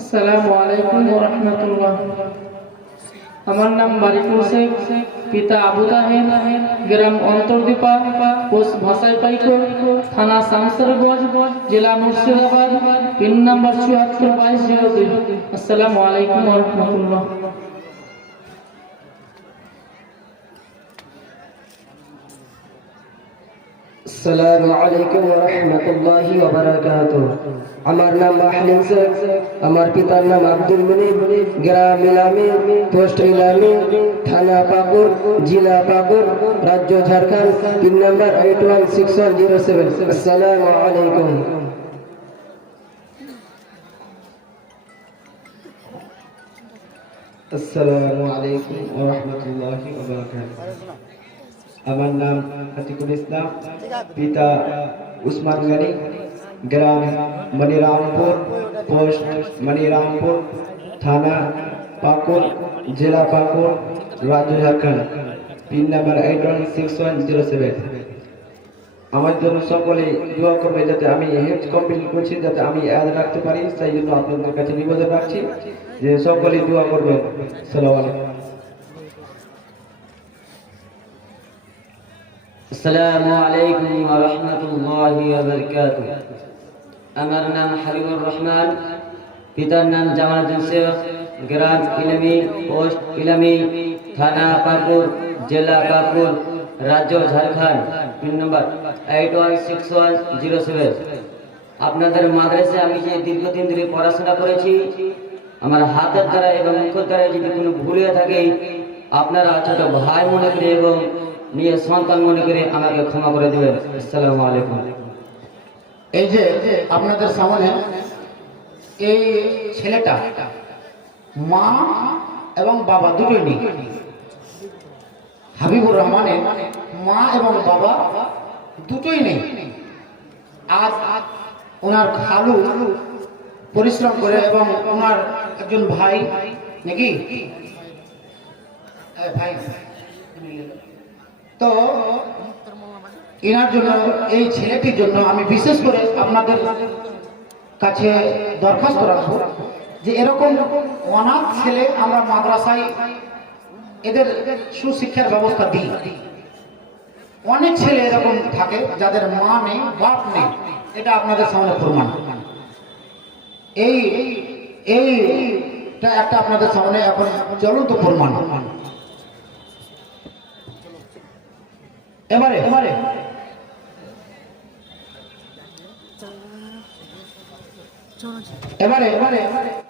আসসালামু আলাইকুম রাহমাতুল্লাহ আমার নাম বারিকুল শেখ পিতা আবু তাহের, গ্রাম অন্তর্দীপা, পোস্ট ভাষাই পাইকর থানা শামসেরগঞ্জ জেলা মুর্শিদাবাদ, পিন নাম্বার চুয়াত্তর, বাইশ, জিরো দুই। আসসালামু আলাইকুম রাহমাতুল্লাহ আসসালামু আলাইকুম ওয়া রাহমাতুল্লাহি ওয়া বারাকাতুহু আমার নাম মাহলিন শেখ আমার পিতার নাম আব্দুল মুনিব গ্রাম ইলামি পোস্ট ইলামি থানা পাকুর জেলা পাকুর রাজ্য Jharkhand pin number eight one six one zero seven আসসালামু আলাইকুম আসসালামু আলাইকুম ওয়া রাহমাতুল্লাহি ওয়া বারাকাতুহু আমার নাম আতিকুল ইসলাম, পিতা উসমান গনি, গ্রাম মনিরামপুর, পোস্ট মনিরামপুর, থানা পাকুর জেলা পাকুর রাজ্য Jharkhand. Pin number eight one six one zero seven. আমার জন্য সকলে দোয়া করবে যাতে আমি হেলথ কমপ্লিট করছি, যাতে আমি অ্যাড রাখতে পারি। সেই জন্য আপনাদের কাছে নিবেদন রাখছি যে সকলে দোয়া করবেন। সালাম আলাইকুম। বারাকাতুহু। আমার নাম হাবিবুর রহমান, পিতার নাম গ্রাম ইলামি, পোস্ট ইলামি, থানা জেলা রাজ্য Jharkhand, pin number eight one six one zero seven আপনাদের মাদ্রাসে আমি যে দীর্ঘদিন ধরে পড়াশোনা করেছি, আমার হাতের দ্বারা এবং মুখের দ্বারা যদি কোনো ভুল হয়ে থাকে, আপনারা ছোট ভাই মনে করে এবং নিয়ে সন্তান মনে করে আমাকে ক্ষমা করে দেবেন। আসসালামু আলাইকুম। এই যে আপনাদের সামনে এই ছেলেটা, মা এবং বাবা দুটোই নেই। হাবিবুর রহমানের মা এবং বাবা দুটোই নেই। আজ ওনার খালু পরিশ্রম করে এবং ওনার একজন ভাই, নাকি? ভাই তো এনার জন্য, এই ছেলেটির জন্য আমি বিশেষ করে আপনাদের কাছে দরখাস্ত রাখব যে এরকম অনাথ ছেলে আমরা মাদ্রাসায় এদের সুশিক্ষার ব্যবস্থা দিই। অনেক ছেলে এরকম থাকে যাদের মা নেই, বাপ নেই, এটা আপনাদের সামনে প্রমাণ। এই, এইটা একটা আপনাদের সামনে এখন জ্বলন্ত প্রমাণ। এবারে এবারে। এবারে এবারে।